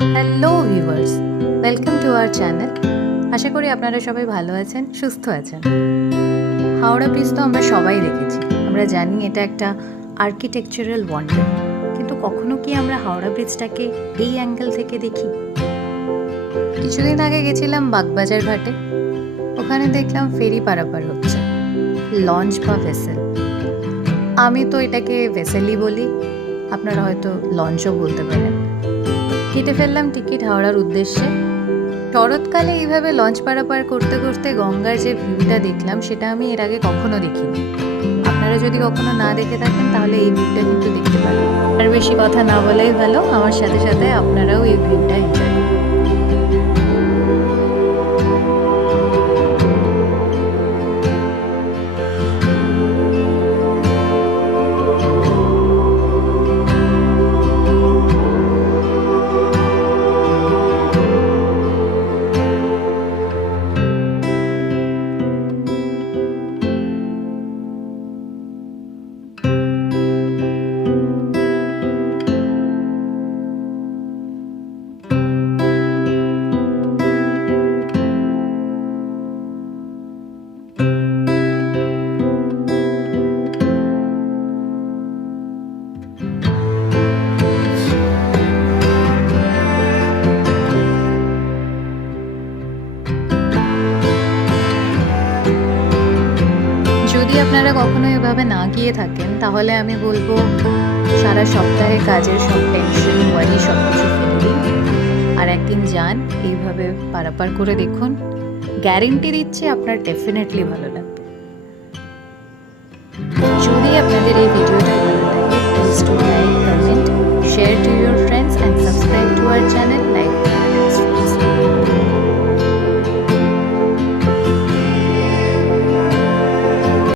Hello viewers, welcome to our channel. আশা করি আপনারা সবাই ভালো আছেন, সুস্থ আছেন। হাওড়া ব্রিজ তো আমরা সবাই দেখেছি, আমরা জানি এটা একটা আর্কিটেকচারাল ওয়ান্ডার, কিন্তু কখনো কি আমরা হাওড়া ব্রিজটাকে এই অ্যাঙ্গেল থেকে দেখি? কিছুদিন আগে গেছিলাম বাগবাজার ঘাটে, ওখানে দেখলাম ফেরি পারাপার হচ্ছে, লঞ্চ বা ভেসেল। আমি তো এটাকে ভেসেলই বলি, আপনারা হয়তো লঞ্চও বলতে পারেন। কেটে ফেললাম টিকিট হাওড়ার উদ্দেশ্যে। শরৎকালে এইভাবে লঞ্চ পারাপার করতে করতে গঙ্গার যে ভিউটা দেখলাম, সেটা আমি এর আগে কখনো দেখিনি। আপনারা যদি কখনো না দেখে থাকেন তাহলে এই ভিউটা কিন্তু দেখতে পারেন। আর বেশি কথা না বলাই ভালো, আমার সাথে সাথে আপনারাও এই ভিউটা এনজয় করুন। যদি আপনারা কখনো এভাবে না গিয়ে থাকেন তাহলে আমি বলবো সারা সপ্তাহে কাজের সব টেনশন ওয়ারি সব কিছু ফেলে দিন, আর একদিন যান, এইভাবে পারাপার করে দেখুন। গ্যারেন্টি দিচ্ছে আপনার ডেফিনেটলি ভালো লাগবে। যদি আপনাদের এই ভিডিওটা ভালো লাগে, please do like, comment, share to your friends and subscribe to our channel.